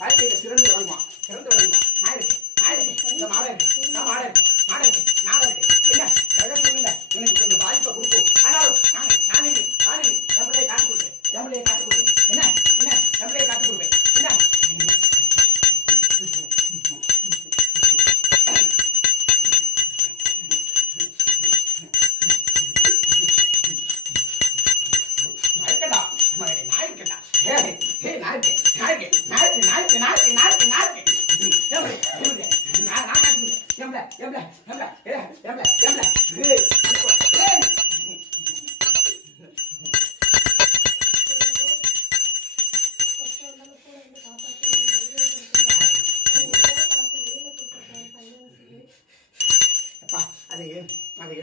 வாழ்க்கையில சிறந்து விளங்குவான். நான் இருக்கு இந்த மாடை இருக்கு, நான் மாடை இருக்கு, மாடை இருக்கு, நாடை இருக்கு. என்ன சொல்லுங்க, எனக்கு கொஞ்சம் வாய்ப்பை கொடுக்கும். ஆனாலும் நானே என் பிள்ளையை காத்து கொடுப்பேன், என் பிள்ளையை காத்து கொடுப்பேன். என்ன என் பிள்ளையை காத்து கொடுப்பேன். என்ன அது